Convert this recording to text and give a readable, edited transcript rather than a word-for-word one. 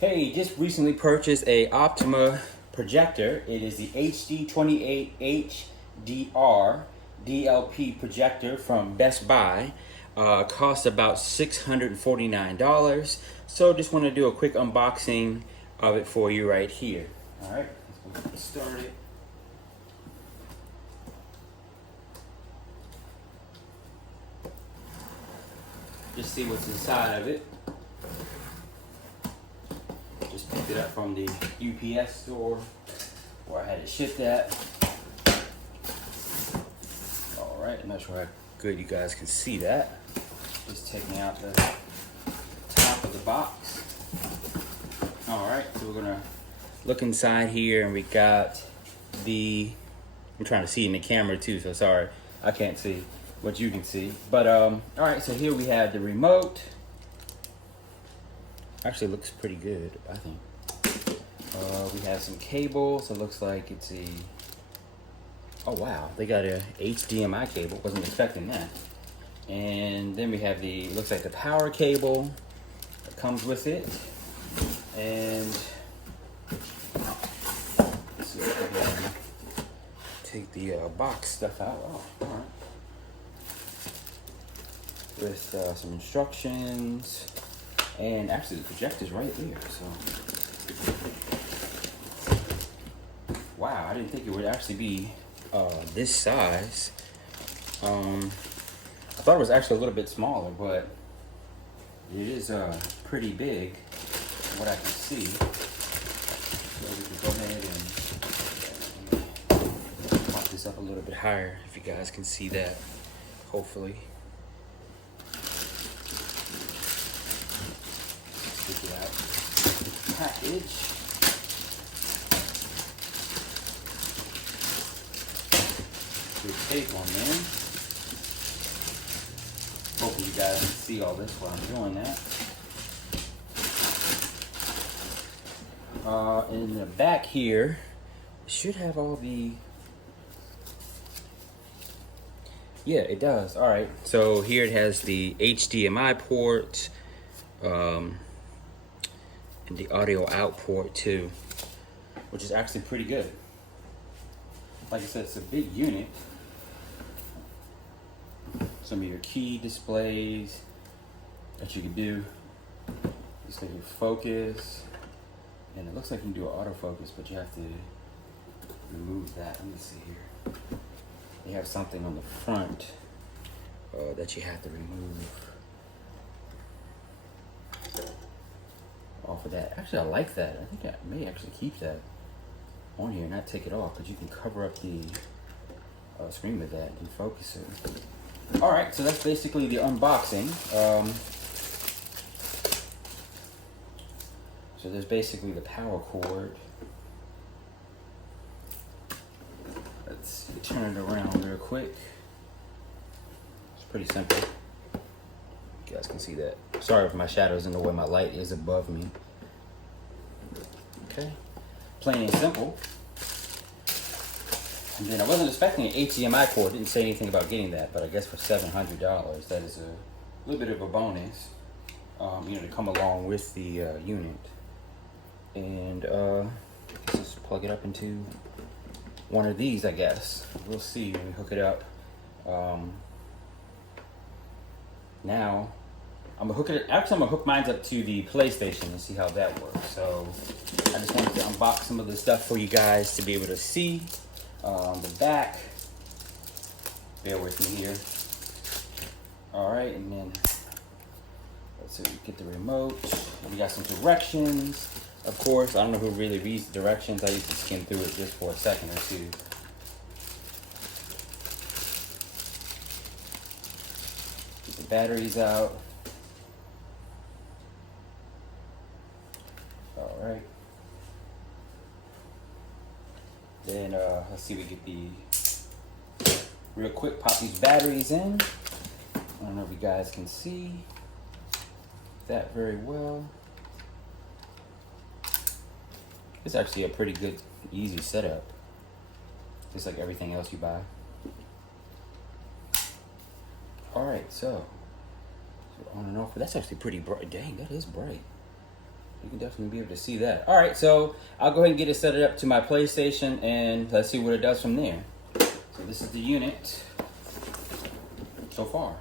Hey, just recently purchased a Optima projector. It is the hd28hdr DLP projector from Best Buy. Cost about $649. So just want to do a quick unboxing of it for you right here. All right, let's get started. Just see what's inside of it. Just picked it up from the UPS store where I had it shipped at. All right, I'm not sure how good you guys can see that. Just taking out the top of the box. All right, so we're gonna look inside here, and we got the, I'm trying to see in the camera too, so sorry, I can't see what you can see. But all right, so here we have the remote. Actually looks pretty good, I think. We have some cables. It looks like it's a, oh wow, they got a HDMI cable. Wasn't expecting that. And then we have the, looks like the power cable that comes with it. And let's see if I can take the box stuff out. Oh, all right. With some instructions. And actually the projector's right there, so. Wow, I didn't think it would actually be this size. I thought it was actually a little bit smaller, but it is pretty big from what I can see. So we can go ahead and pop this up a little bit higher if you guys can see that, hopefully. Take it out. Package. Good tape on there. Hopefully you guys can see all this while I'm doing that. In the back here, it should have all the, yeah, it does. All right, so here it has the HDMI port, and the audio out port too, which is actually pretty good. Like I said, it's a big unit. Some of your key displays that you can do. Looks like your focus, and it looks like you can do an autofocus, but you have to remove that. Let me see here. You have something on the front that you have to remove off of that. Actually, I like that. I think I may actually keep that on here and not take it off, because you can cover up the screen with that and focus it. All right, so that's basically the unboxing. So there's basically the power cord. Let's turn it around real quick. It's pretty simple. You guys can see that. Sorry if my shadow's in the way, my light is above me. Okay, plain and simple. And then I wasn't expecting an HDMI cord. Didn't say anything about getting that, but I guess for $700, that is a little bit of a bonus, you know, to come along with the unit. And just plug it up into one of these, I guess. We'll see when we hook it up. Now, I'm gonna hook mine up to the PlayStation and see how that works. So I just wanted to unbox some of the stuff for you guys to be able to see. The back, bear with me here. All right, and then let's see, get the remote. We got some directions. Of course, I don't know who really reads the directions. I used to skim through it just for a second or two. Get the batteries out. All right. Then let's see, we get the, real quick, pop these batteries in. I don't know if you guys can see that very well. It's actually a pretty good, easy setup, just like everything else you buy. All right, so on and off. That's actually pretty bright. Dang, that is bright. you can definitely be able to see that. All right, so I'll go ahead and get it set it up to my PlayStation, and let's see what it does from there. So this is the unit so far.